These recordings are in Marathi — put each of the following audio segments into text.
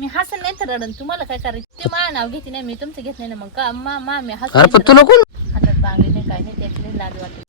मी हसन नाही तर रडन. तुम्हाला काय करायचं? ते मा नाव घेते नाही मी तुमचं घेत नाही ना मग का? मा मा मी हसन अरे पण तुला कोण हातात बांगडी नाही काय नाही त्याची लाज वाटते.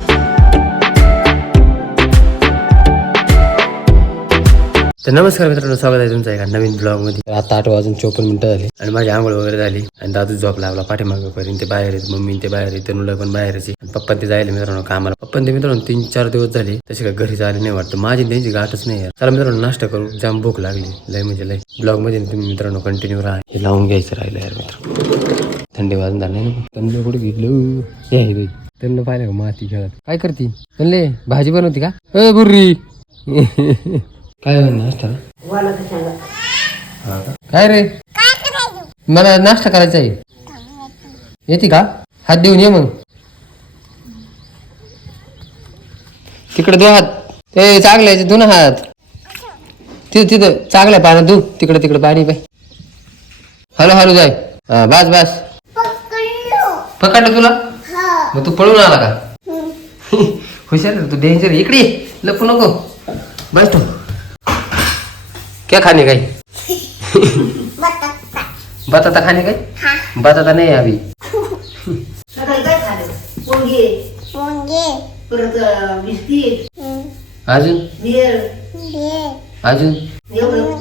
तर नमस्कार मित्रांनो स्वागत आहे तुमचं एका नवीन ब्लॉगमध्ये आता आठ वाजून चोपन्न मिनिटं झाली आणि माझी आंघोळ वगैरे झाली आणि दादू झोप लागला पाठीमागं पर्यंत ते बाहेर आहेत मम्मी ते बाहेर आहेत मुलं पण बाहेर येते आणि पप्पा ते जायला मित्रांनो कामाला. पप्पा ते मित्रांनो तीन चार दिवस झाले तसे काय घरी जायला नाही वाटतं. माझी त्यांची गाठच नाही आहे. चला मित्रांनो नाश्ता करू. जाम भूक लागली. लय म्हणजे लय. ब्लॉगमध्ये तुम्ही मित्रांनो कंटिन्यू राहा. हे लावून घ्यायचं राहिलं यार मित्र थंडी वाजून झाले ना. थंडी कुठे गेलो? हे त्यांना पाहिलं का माती खेळत? काय करती? म्हणले भाजी बनवती का? ए बुर्री. काय नाश्ता हा का? काय रे? मला नाश्ता करायचा आहे. येते का? हात देऊन ये मग. तिकडे दो हात. ते चांगले दोन हात. तिथं तिथं चांगल्या पाण्यात धु तिकडे तिकडे पाणी पाय हॅलो हॅलो जाय. हा बस बस. पकडलं तुला? मग तू पळून आला का? हुशार आहे रे तू डेंजर इकडे ये. लपू नको. बस तू. क्या खाने काय बटाटा. खाने काय बटाटा नाही आहे अभी. सकाळी काय खाल्लं? पोंगे. परत अं, बिस्किट अजून? अजून? एवढं?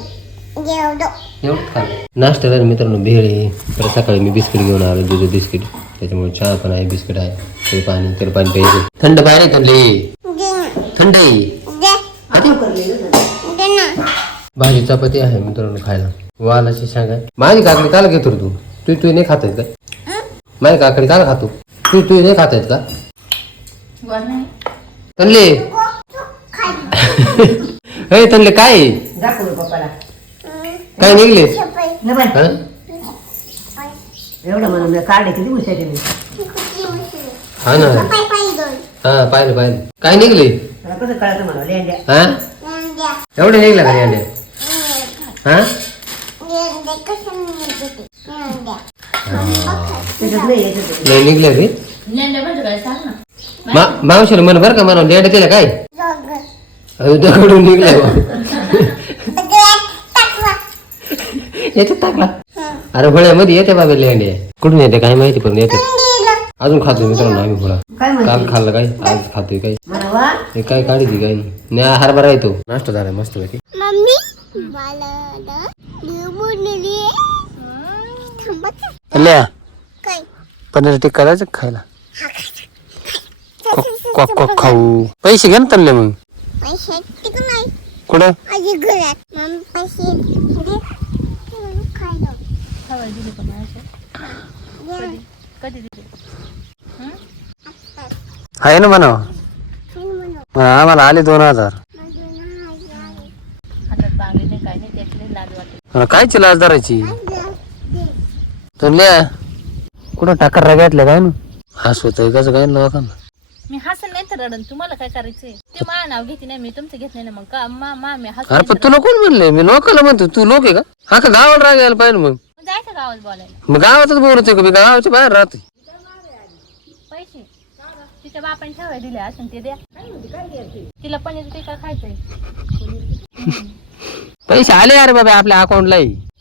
एवढं. खाल्लं. नाश्ता झाला मित्रांनो भेळ आहे. परत सकाळी मी बिस्किट घेऊन आलो दुध बिस्किट. त्याच्यामुळे चहा पण आहे बिस्किट आहे. ते पाणी तर पाणी प्यायचं. थंड पाणी थंडे. थंड आहे. भाजी चपाती आहे मित्रांनो खायला. वालाची सांगा माझी काकडी काला घेतो रे तू. तू तू नाही खात आहेत का? माझी काकडी काला खातो. तू तू नाही खात आहेत का? तनले. हे तनले काय? काय निघले? हा? एवढं म्हणून किती हा ना. हा पाहिलं पाहिलं. काय निघले? कसं मला लेंड्या. हा? एवढे निघले का अंडे हा? नाही याच्यात नाही निघले रे. लेंड्या काय सांग ना मा मावशीला म्हण बरं का म्हणा लेट केलं काय? दगडून निघलाय. याच्यात टाकला. अरे फळ्यामध्ये येते बाबा लेंडे. कुठून येते काय माहिती पण येते. अजून खातोय मित्रांनो आम्ही म्हणते? काल खाल्लं काय? आज खातोय काय? मला हे काय काढी ती काय नाही हरभरा येतो नाश्ता झाला मस्त पैकी. काय? पनीर टिक्का जायचं का खायला? कॉक कॉक खाऊ. पैसे घे ना तनले मग. पैसे कुठं? आहे ना म्हणा आम्हाला आले दोन हजार हातात बांगडी नाही काय नाही त्याची लई लाज वाटते मला कायची लाज धरायची? तुमल्या कुठं टाकर घेतल्या काय ना हसवत कसं काय लोकांना मी हसन नाही तर रडन. तुम्हाला काय करायचंय? ते मा नाव घेते नाही मी तुमचं घेत नाही ना मग. का मा मा मी हसन अरे पण तुला कोण म्हणले मी लोकांना म्हणतो तू लोक आहे का? हा का गावाला राग यायला पाहिजे मग? जायचं गावात बोलायला? मग गावातच बोलतोय का मी? गावाच्या बाहेर राहते पैसे? तिच्या बापाने ठेवाय दिले असं ते द्या. तिला पनीर टिक्का खायचंय. पैसे आले अरे बाबा आपल्या अकाउंटला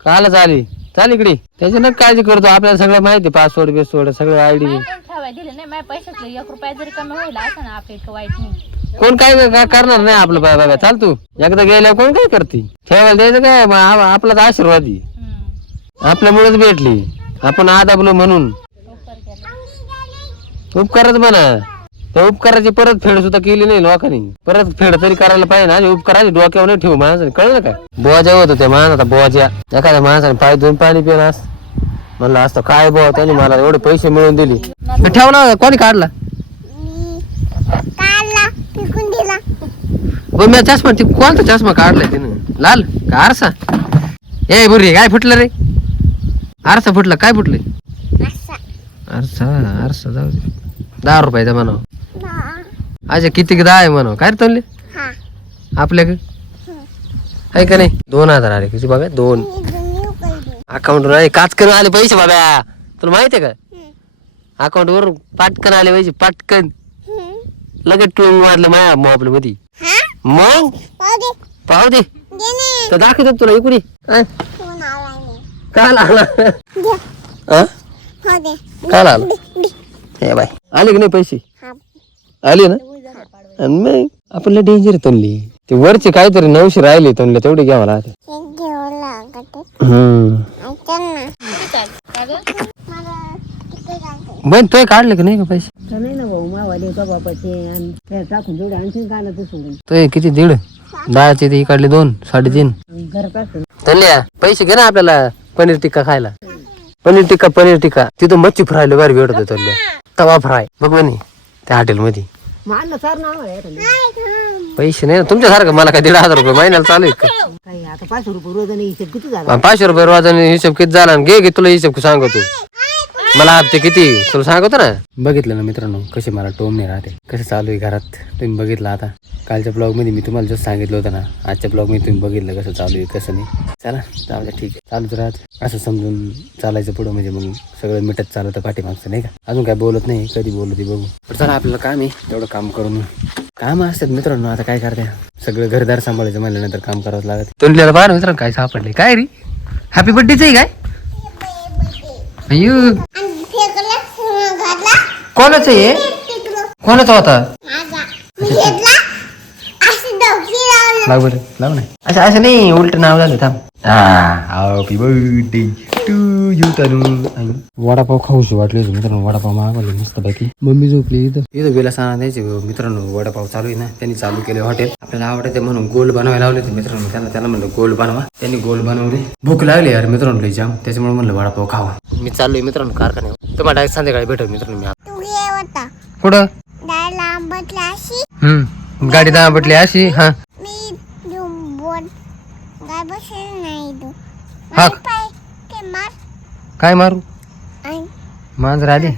कालच आले. चाल इकडे. त्याची नका काळजी करतो. आपल्याला सगळं माहिती पासवर्ड बिसवर्ड सगळं आयडी ठेवाय दिले नाही. माझ्या पैशातलं एक रुपया जरी कमी होईल असं ना आपल्या इतकं वाईट नाही. कोण काय काय करणार नाही आपलं बाबा? चाल तू. एकदा गेल्यावर कोण काय करते? ठेवायला द्यायचं काय? मग आप- आपलाच आशीर्वाद. हम्म. आपल्यामुळेच भेटली. आपण आदाबलो म्हणून. उपकार केला उपकारच म्हणा. त्या उपकाराची परत फेड सुद्धा केली नाही लोकांनी. परत फेड तरी करायला पाहिजे ना उपकाराची डोक्यावर नाही ठेवू माणसाने. कळलं का? बोजा होत त्या माणसाचा बोजा एखाद्या माणसाने पाय धुवून पाणी पिला म्हणलं असतं काय बुवा त्याने मला एवढे पैसे मिळवून दिले. ठेवला कोणी काढला? मी काढला हो चष्मा ती कोणता चष्मा काढलाय तिने? लाल? का आरसा? ए बुरी काय फुटलं रे? आरसा फुटला काय फुटलं आरसा आरसा जाऊ दे. दहा रुपयाचा म्हणावं. अच्छा किती दहा आहे म्हणावं काय हा. आपल्या आहे का नाही? दोन हजार आले. किती बघा दोन. अकाउंट नाही काचकन आले पैसे बाबा तुला माहिती आहे का अकाउंट वर पाटकन आले पैसे पाटकन. लगेच टोंग मारलं माझ्या मोबाईल मध्ये हा? मग? पाहू दे. तर दाखवतो तुला इकडे. फोन आलाय काल आला? हा? हो काल आला? हे बाय. आले की नाही पैसे? आले ना? आणि मग आपल्याला डेंजर तोंडली. ते वरचे काहीतरी नऊशे राहिले तोंडले तेवढे घ्या मला हे घ्यावं लागत. हम्म. ऐका ना किती चाल का गं? मला तिकडे जायचंय बन तोय काढले का नाही का पैसे? तर नाही ना भाऊ मावाले का बापाचे आणि त्या टाकून जेवढे आणखी गाणं ते सोडून. तोय किती दीड? दहाचे ते काढले दोन साडेतीन. आणि घरात असतं धन्या पैसे घे ना आपल्याला पनीर टिक्का खायला. पनीर टिक्का पनीर टिक्का. तिथं मच्छी फ्रायला बरं भेटत होतं तवा फ्राय. बघ बनी त्या हॉटेलमध्ये मग आणलं सर ना आम्हाला एखादं. पैसे नाही ना तुमच्यासारखं मला काय दीड हजार रुपये महिन्याला चालू आहे का? काही आता पाचशे रुपये रोज आणि हिशेब किती झाला? मग पाचशे रुपये रोजाने हिशोब किती झाला आणि घे घे तुला हिशोब सांगतो. मला हप्ते किती? तुला सांगतो ना. बघितलं ना मित्रांनो कसे मला टोमणे राहते. कसं चालू आहे घरात तुम्ही बघितलं आता. कालच्या ब्लॉगमध्ये मी तुम्हाला जसं सांगितलं होतं ना आजच्या ब्लॉगमध्ये तुम्ही बघितलं कसं चालू आहे कसं नाही. चला द्या ठीक आहे. चालूच राहत. असं समजून चालायचं पुढं म्हणजे मग सगळं मिटत चालतं पाठीमागचं नाही का? अजून काय बोलत नाही कधी बोलत आहे बघू. पण चला आपल्याला काम आहे तेवढं काम करून काम असतात मित्रांनो आता काय करते सगळं घरदार सांभाळायचं म्हणल्यानंतर काम करावं लागत. तोंडल्याला पाहा मित्रांनो काय सापडले काय रे? हॅपी बर्थडेच आहे काय? घातला. कोणाचं फेकलं. कोणाचा होता? लाव बरं लाव नाही असं असं नाही उलट नाव झालं थांब. Happy birthday to you Tanu vada pav खाऊशी वाटले मित्रांनो वडापाव मागवले मस्त पैकी मम्मी झोपली इथं. इथं बेला सांगा द्यायचे मित्रांनो वडापाव चालू आहे ना त्यांनी चालू केले हॉटेल. आपल्याला आवडते म्हणून गोल बनवायला लावले होते मित्रांनो त्यांना त्याला म्हणलं गोल बनवा. त्यांनी गोल बनवले भूक लागली यार मित्रांनो लई जाम. त्याच्यामुळे म्हणलं वडापाव खावा. मी चाललोय मित्रांनो कारखान्यावर. तुम्हाला डायरेक्ट संध्याकाळी भेटल मित्रांनो मी तू ये होता कुठं? हम्म. गाडी दाबटली अशी? हा. मी बोट गाय बसेल नाही तू हा. काय मारू? मांजर आली?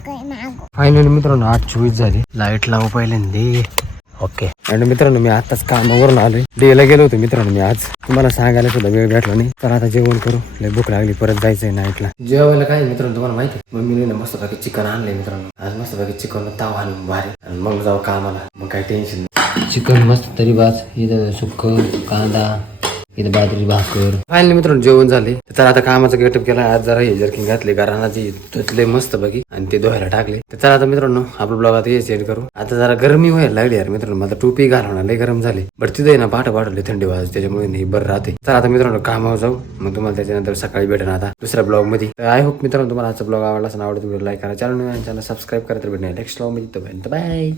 फायनली मित्रांनो आठ चोवीस झाली. लाइट लावू पहिल्यांदे ओके आणि मित्रांनो मी आताच कामावरून आलोय. डेला गेलो होतो मित्रांनो मी आज. तुम्हाला सांगायला सुद्धा वेळ भेटला नाही. तर आता जेवण करू. लय भूक लागली परत जायचंय नाईटला जेवायला काय मित्रांनो तुम्हाला माहिती मम्मीने मस्त बाकी चिकन आणलंय मित्रांनो. आज मस्त बाकी चिकन ताव आणून भारी. आणि मग जाऊ कामाला. मग काय टेन्शन नाही. चिकन मस्त तरी बाज. इथं सुक्क कांदा इथं बाजरी भाकर फायनली मित्रांनो जेवण झाले तर आता कामाचा गेटअप केला आज जरा हे जर्किंग घातले घराणाची धुतले मस्त बघी आणि ते धुवायला टाकले तर चला आता मित्रांनो आपलं ब्लॉग आता हे करू आता जरा गरमी व्हायला लागली यार मित्रांनो मला टोपी घालवणार लय गरम झाले बट तिथे ना पाठ पाठवले थंडी वाजते त्याच्यामुळे नाही बरं राहते तर आता मित्रांनो कामावर जाऊ मग तुम्हाला त्याच्यानंतर सकाळी भेटणार आता दुसऱ्या ब्लॉगमध्ये तर आय होप मित्रांनो तुम्हाला आजचा ब्लॉग आवडला असं आवडतो लाईक करा चॅनल चॅनल सबस्क्राईब करा तर भेटणार नेक्स्ट ब्लॉगमध्ये बाय